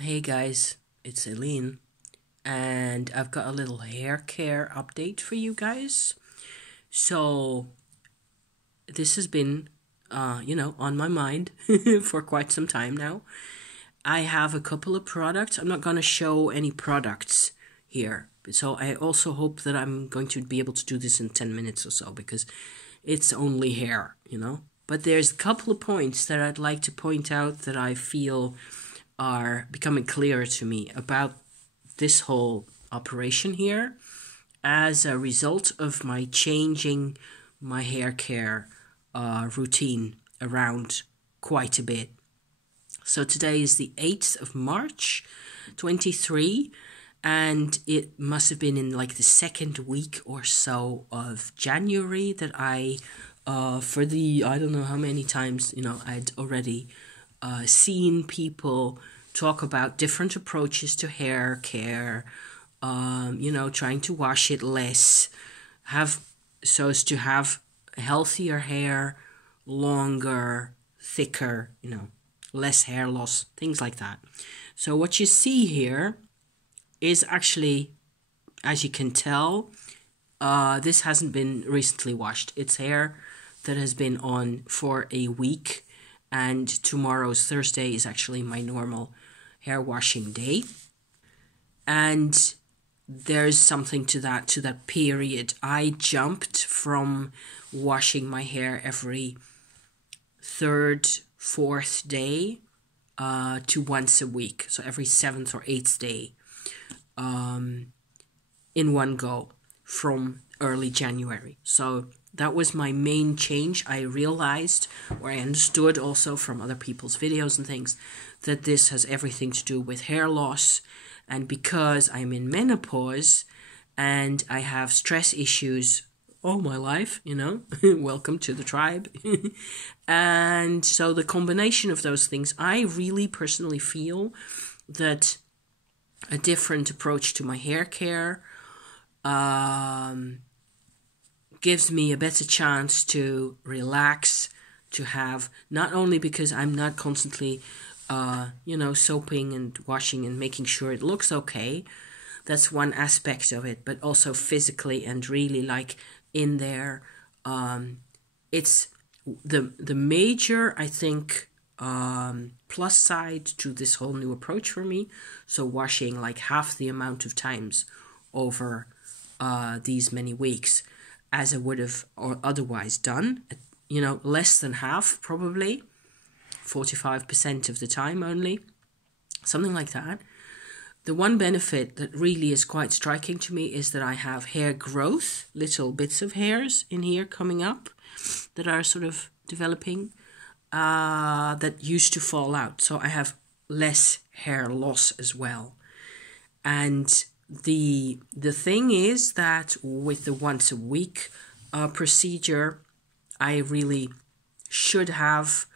Hey guys, it's Eileen, and I've got a little hair care update for you guys. So, this has been, on my mind for quite some time now. I have a couple of products. I'm not going to show any products here. So, I also hope that I'm going to be able to do this in 10 minutes or so because it's only hair. But there's a couple of points that I'd like to point out that I feel are becoming clearer to me about this whole operation here as a result of my changing my hair care routine around quite a bit. So today is the 8th of March 23, and it must have been in like the second week or so of January that for the, I don't know how many times, I'd already seen people talk about different approaches to hair care, trying to wash it less, so as to have healthier hair, longer, thicker, less hair loss, things like that. So what you see here is actually, as you can tell, this hasn't been recently washed. It's hair that has been on for a week, and tomorrow's Thursday is actually my normal hair washing day. And there's something to that period. I jumped from washing my hair every third, fourth day to once a week. So every seventh or eighth day in one go from early January. So that was my main change. I realized, or I understood also from other people's videos and things, that this has everything to do with hair loss. And because I'm in menopause and I have stress issues all my life, welcome to the tribe. And so the combination of those things, I really personally feel that a different approach to my hair care gives me a better chance to relax, to have, not only because I'm not constantly, soaping and washing and making sure it looks okay. That's one aspect of it, but also physically and really like in there. It's the major, I think, plus side to this whole new approach for me. So washing like half the amount of times over these many weeks as I would have or otherwise done, less than half, probably 45% of the time only, something like that. The one benefit that really is quite striking to me is that I have hair growth, little bits of hairs in here coming up that are sort of developing that used to fall out. So I have less hair loss as well. And the thing is that with the once a week procedure, I really should have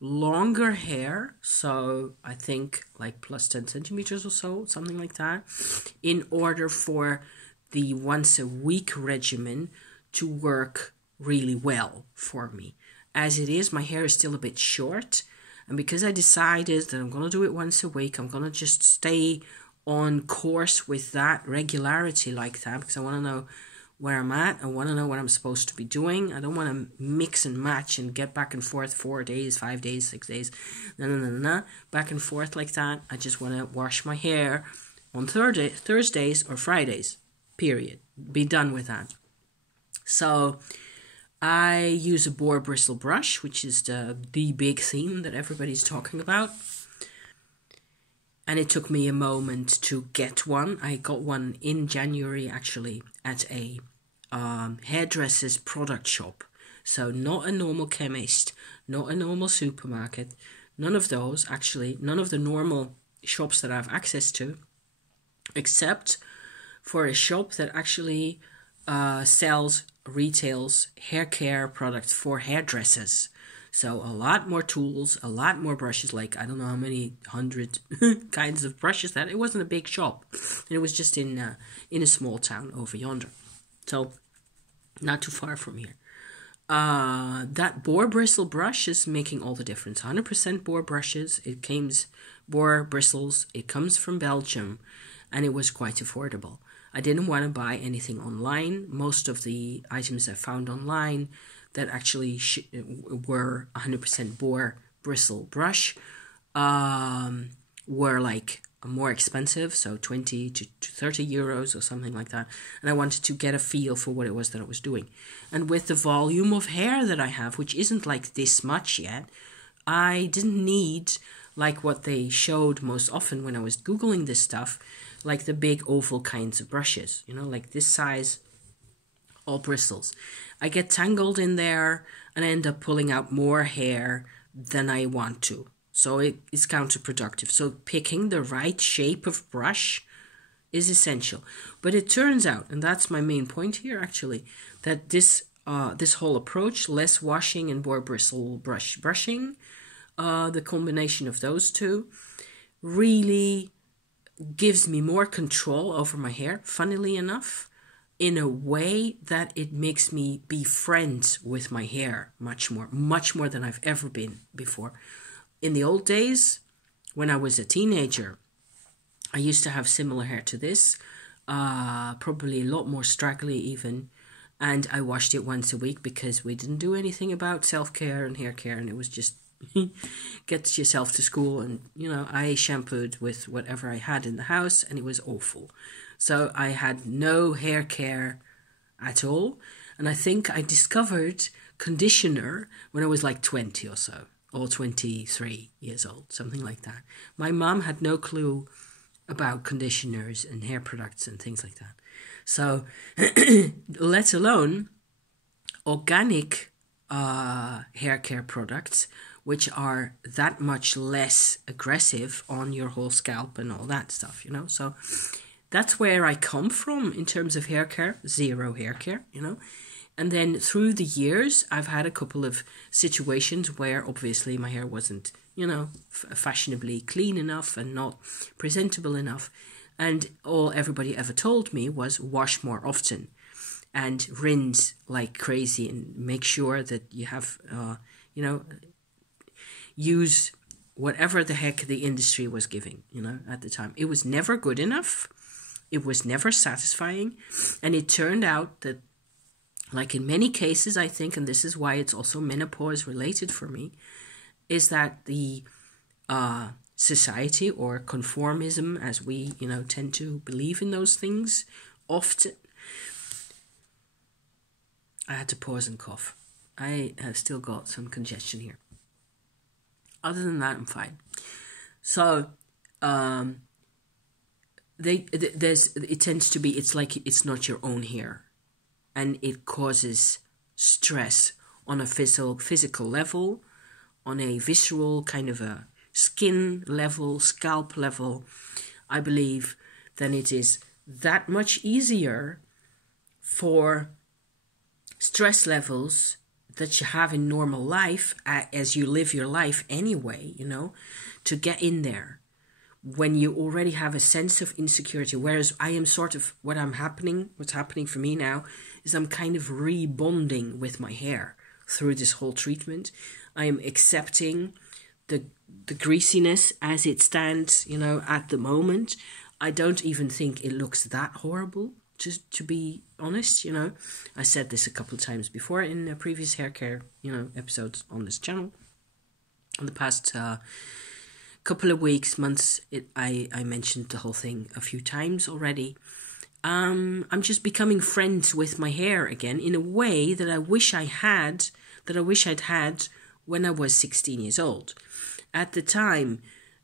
longer hair, so I think like plus 10 centimeters or so, something like that, in order for the once a week regimen to work really well for me. As it is, my hair is still a bit short, and because I decided that I'm going to do it once a week, I'm going to just stay on course with that regularity like that, because I want to know where I'm at. I want to know what I'm supposed to be doing. I don't want to mix and match and get back and forth 4 days, 5 days, 6 days, back and forth like that. I just want to wash my hair on Thursdays or Fridays, period. Be done with that. So I use a boar bristle brush, which is the big theme that everybody's talking about. And it took me a moment to get one. I got one in January, actually, at a hairdresser's product shop. So not a normal chemist, not a normal supermarket, none of those, actually, none of the normal shops that I have access to, except for a shop that actually retails hair care products for hairdressers. So a lot more tools, a lot more brushes, like I don't know how many hundred kinds of brushes that. It wasn't a big shop. It was just in a small town over yonder. So not too far from here. That boar bristle brush is making all the difference. 100% boar brushes. Boar bristles. It comes from Belgium, and it was quite affordable. I didn't want to buy anything online. Most of the items I found online that actually were 100% boar bristle brush were like more expensive, so 20 to 30 euros or something like that. And I wanted to get a feel for what it was that I was doing. And with the volume of hair that I have, which isn't like this much yet, I didn't need like what they showed most often when I was Googling this stuff, like the big oval kinds of brushes, like this size, all bristles. I get tangled in there and I end up pulling out more hair than I want to. So it is counterproductive. So picking the right shape of brush is essential. But it turns out, and that's my main point here actually, that this whole approach, less washing and more bristle brushing, the combination of those two, really gives me more control over my hair, funnily enough, in a way that it makes me be friends with my hair much more than I've ever been before. In the old days, when I was a teenager, I used to have similar hair to this, probably a lot more straggly even, and I washed it once a week because we didn't do anything about self-care and hair care, and it was just get yourself to school, and I shampooed with whatever I had in the house, and it was awful. So I had no hair care at all, and I think I discovered conditioner when I was like 20 or so, or 23 years old, something like that. My mom had no clue about conditioners and hair products and things like that. So, let alone organic hair care products, which are that much less aggressive on your whole scalp and all that stuff, So that's where I come from in terms of hair care, zero hair care, And then through the years, I've had a couple of situations where obviously my hair wasn't, fashionably clean enough and not presentable enough. And all everybody ever told me was wash more often and rinse like crazy and make sure that you have, use whatever the heck the industry was giving, at the time. It was never good enough. It was never satisfying. And it turned out that, like in many cases, I think, and this is why it's also menopause related for me, is that the society or conformism, as we, tend to believe in those things, often... I had to pause and cough. I have still got some congestion here. Other than that, I'm fine. So, it tends to be, it's like it's not your own hair. And it causes stress on a physical level, on a visceral kind of a skin level, scalp level. I believe then it is that much easier for stress levels that you have in normal life, as you live your life anyway, to get in there when you already have a sense of insecurity. Whereas I am sort of, what's happening for me now is I'm kind of rebonding with my hair through this whole treatment. I am accepting the greasiness as it stands, at the moment. I don't even think it looks that horrible, just to be honest, I said this a couple of times before in previous hair care, episodes on this channel. In the past couple of weeks, months, I mentioned the whole thing a few times already. I'm just becoming friends with my hair again in a way that I wish I'd had when I was 16 years old. At the time,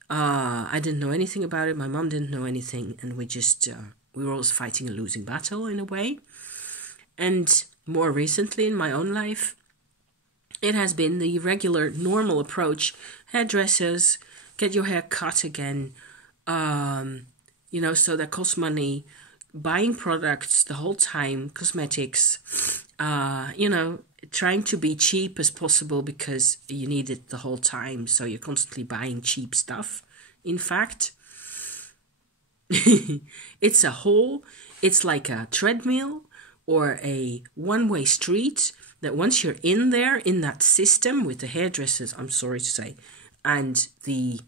I didn't know anything about it. My mom didn't know anything, and we were always fighting a losing battle in a way. And more recently in my own life, it has been the regular, normal approach. Hairdressers, get your hair cut again, so that costs money. Buying products the whole time, cosmetics, trying to be cheap as possible because you need it the whole time. So you're constantly buying cheap stuff. In fact, it's like a treadmill or a one-way street that once you're in there, in that system with the hairdressers, I'm sorry to say, and the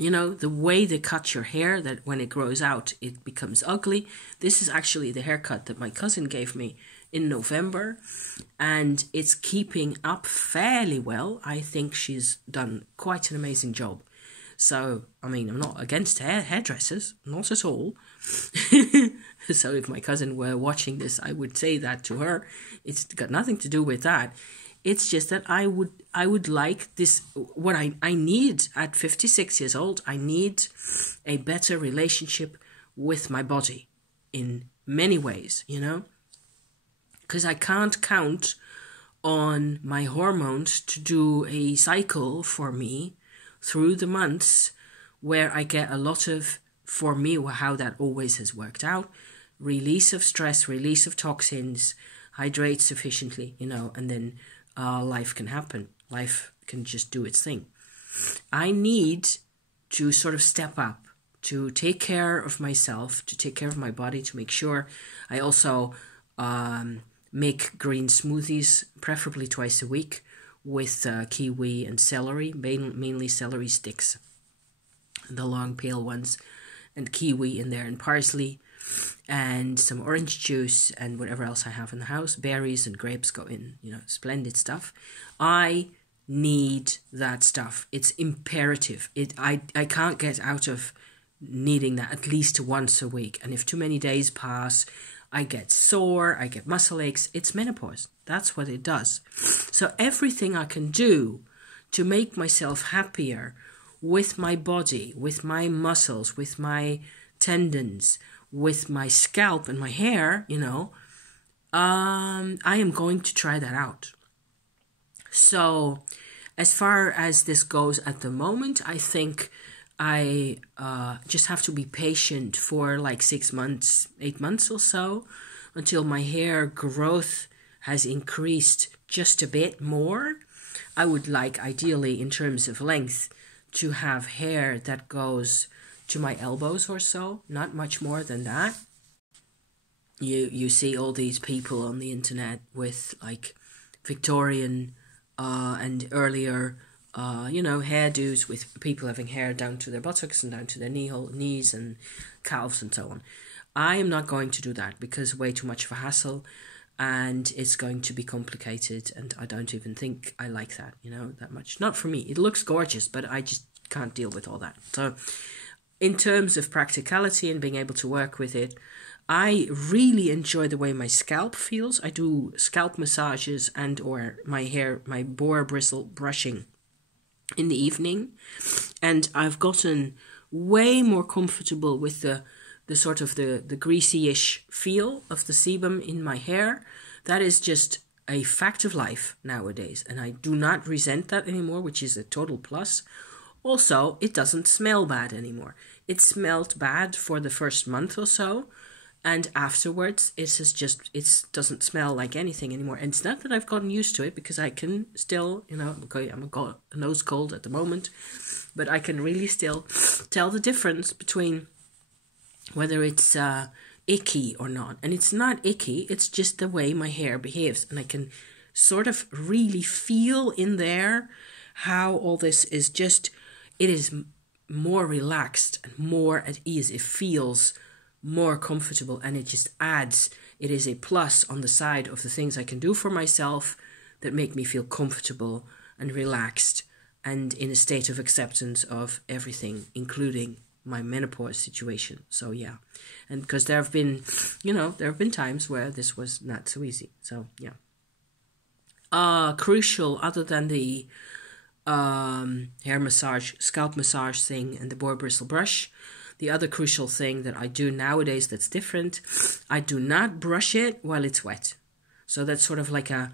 way they cut your hair, that when it grows out, it becomes ugly. This is actually the haircut that my cousin gave me in November, and it's keeping up fairly well. I think she's done quite an amazing job. So, I mean, I'm not against hairdressers, not at all. So if my cousin were watching this, I would say that to her. It's got nothing to do with that. It's just that I would like this, what I need at 56 years old, I need a better relationship with my body in many ways, because I can't count on my hormones to do a cycle for me through the months where I get a lot of, for me, how that always has worked out, release of stress, release of toxins, hydrate sufficiently, and then life can happen. Life can just do its thing. I need to sort of step up, to take care of myself, to take care of my body, to make sure I also make green smoothies, preferably twice a week, with kiwi and celery, mainly celery sticks, the long pale ones, and kiwi in there, and parsley, and some orange juice, and whatever else I have in the house. Berries and grapes go in, splendid stuff. I need that stuff. It's imperative. I can't get out of needing that at least once a week. And if too many days pass, I get sore, I get muscle aches. It's menopause. That's what it does. So everything I can do to make myself happier with my body, with my muscles, with my tendons, with my scalp and my hair, I am going to try that out. So as far as this goes at the moment, I think I just have to be patient for like 6 months, 8 months or so, until my hair growth has increased just a bit more. I would like, ideally, in terms of length, to have hair that goes to my elbows or so, not much more than that. You see all these people on the internet with like Victorian and earlier hairdos, with people having hair down to their buttocks and down to their knees and calves and so on. I am not going to do that because way too much of a hassle, and it's going to be complicated, and I don't even think I like that, that much. Not for me. It looks gorgeous, but I just can't deal with all that. So in terms of practicality and being able to work with it, I really enjoy the way my scalp feels. I do scalp massages and or my boar bristle brushing in the evening, and I've gotten way more comfortable with the sort of the greasy-ish feel of the sebum in my hair. That is just a fact of life nowadays, and I do not resent that anymore, which is a total plus. Also, it doesn't smell bad anymore. It smelled bad for the first month or so, and afterwards it doesn't smell like anything anymore. And it's not that I've gotten used to it, because I can still, I'm a nose cold at the moment, but I can really still tell the difference between whether it's icky or not. And it's not icky, it's just the way my hair behaves, and I can sort of really feel in there how all this is just, it is more relaxed and more at ease. It feels more comfortable, and it just adds, it is a plus on the side of the things I can do for myself that make me feel comfortable and relaxed and in a state of acceptance of everything, including my menopause situation. So yeah, and because there have been times where this was not so easy. So yeah. Crucial, other than the hair massage, scalp massage thing and the boar bristle brush, the other crucial thing that I do nowadays that's different, I do not brush it while it's wet. So that's sort of like a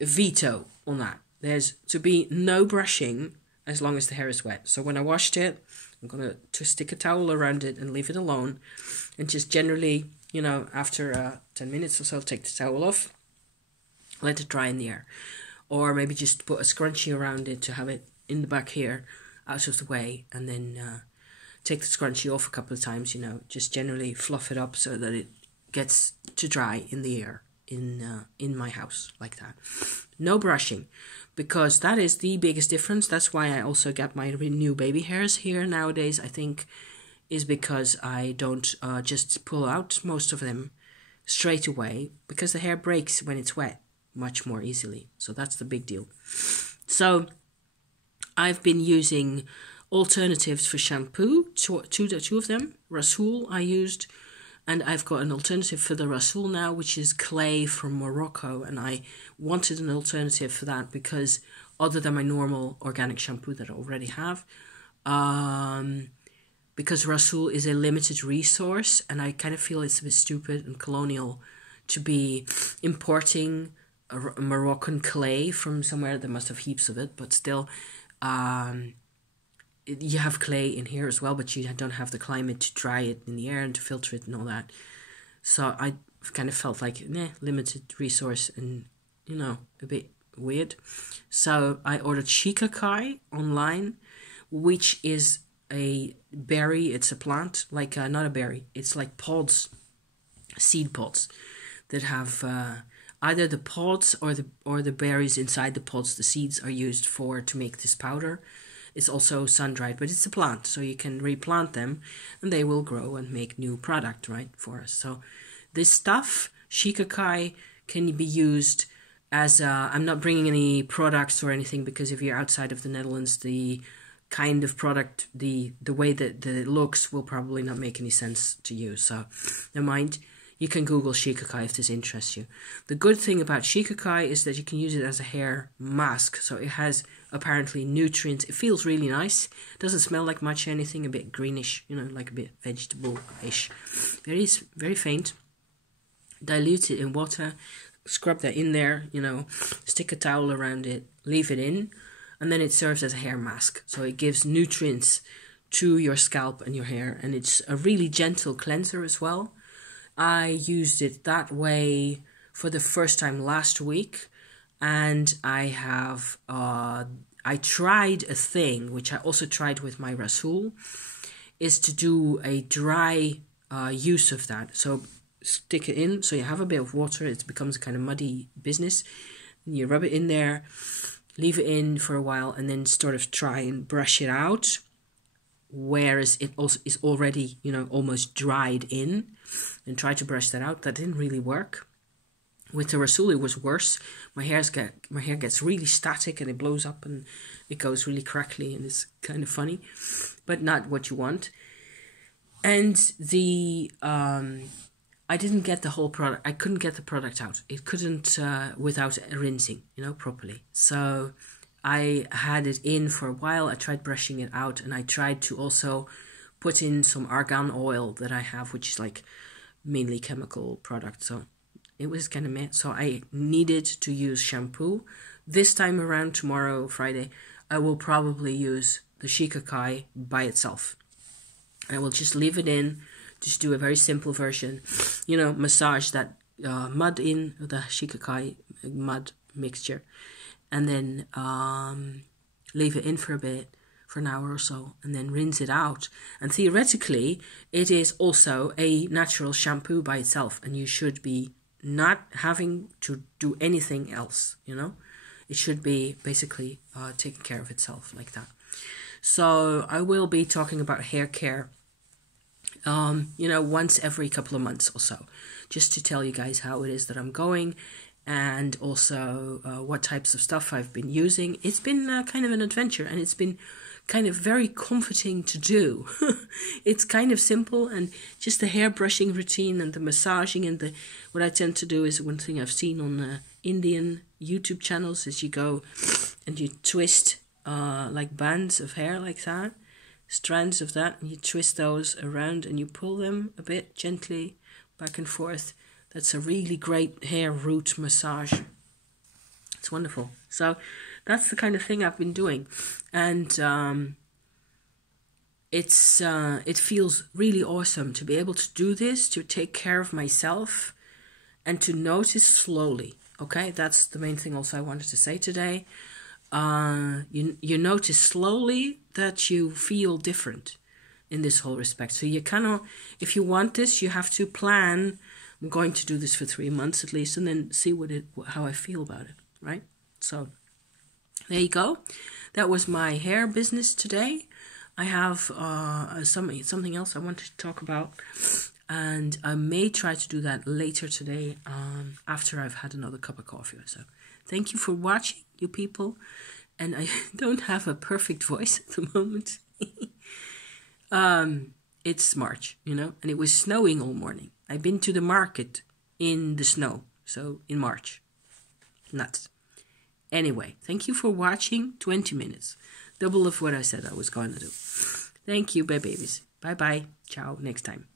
veto on that. There's to be no brushing as long as the hair is wet. So when I washed it, I'm going to stick a towel around it and leave it alone. And just generally, after 10 minutes or so, take the towel off, let it dry in the air. Or maybe just put a scrunchie around it to have it in the back here, out of the way, and then take the scrunchie off a couple of times, just generally fluff it up so that it gets to dry in the air in my house like that. No brushing, because that is the biggest difference. That's why I also get my new baby hairs here nowadays, I think, is because I don't just pull out most of them straight away, because the hair breaks when it's wet much more easily. So that's the big deal. So I've been using alternatives for shampoo, two of them. Rasool I used, and I've got an alternative for the Rasool now, which is clay from Morocco, and I wanted an alternative for that because other than my normal organic shampoo that I already have, because Rasool is a limited resource, and I kind of feel it's a bit stupid and colonial to be importing a Moroccan clay from somewhere that must have heaps of it, but still, you have clay in here as well, but you don't have the climate to dry it in the air and to filter it and all that. So I kind of felt like, limited resource and, a bit weird. So I ordered shikakai online, which is a berry. It's a plant, like not a berry. It's like pods, seed pods that have either the pods or the berries inside the pods. The seeds are used to make this powder. It's also sun-dried, but it's a plant, so you can replant them, and they will grow and make new product, right, for us. So this stuff, shikakai, can be used as I'm not bringing any products or anything, because if you're outside of the Netherlands, the kind of product, the way that it looks will probably not make any sense to you. So never mind. You can Google shikakai if this interests you. The good thing about shikakai is that you can use it as a hair mask. So it has apparently nutrients. It feels really nice. It doesn't smell like much anything. A bit greenish, like a bit vegetable-ish. Very faint. Dilute it in water. Scrub that in there. Stick a towel around it. Leave it in, and then it serves as a hair mask. So it gives nutrients to your scalp and your hair, and it's a really gentle cleanser as well. I used it that way for the first time last week, and I have I tried a thing which I also tried with my Rasool, is to do a dry use of that. So stick it in, so you have a bit of water, it becomes a kind of muddy business, and you rub it in there, leave it in for a while, and then sort of try and brush it out, whereas it also is already almost dried in, and try to brush that out. That didn't really work. With the Rasool it was worse. My hair gets really static, and it blows up, and it goes really crackly, and it's kind of funny, but not what you want. And the I didn't get the whole product. I couldn't get the product out. It couldn't without rinsing, properly. So I had it in for a while. I tried brushing it out, and I tried to also put in some argan oil that I have, which is like mainly chemical product. So it was kind of meh. So I needed to use shampoo. This time around, tomorrow, Friday, I will probably use the shikakai by itself. I will just leave it in, just do a very simple version, massage that mud in, the shikakai mud mixture, and then leave it in for a bit, for an hour or so, and then rinse it out. And theoretically, it is also a natural shampoo by itself, and you should be not having to do anything else, It should be basically taking care of itself like that. So I will be talking about hair care, once every couple of months or so, just to tell you guys how it is that I'm going, and also what types of stuff I've been using. It's been kind of an adventure, and it's been kind of very comforting to do. It's kind of simple, and just the hair brushing routine and the massaging, and what I tend to do is, one thing I've seen on Indian YouTube channels is you go and you twist like bands of hair like that, strands of that, and you twist those around and you pull them a bit gently back and forth. That's a really great hair root massage. It's wonderful. So that's the kind of thing I've been doing, and it feels really awesome to be able to do this, to take care of myself, and to notice slowly. Okay, that's the main thing also I wanted to say today. You notice slowly that you feel different in this whole respect. So you if you want this, you have to plan I'm going to do this for 3 months at least, and then see how I feel about it, right? So there you go. That was my hair business today. I have something else I wanted to talk about, and I may try to do that later today after I've had another cup of coffee or so. Thank you for watching, you people. And I don't have a perfect voice at the moment. It's March, and it was snowing all morning. I've been to the market in the snow, so in March. Nuts. Anyway, thank you for watching. 20 minutes. Double of what I said I was going to do. Thank you, bye babies. Bye-bye. Ciao. Next time.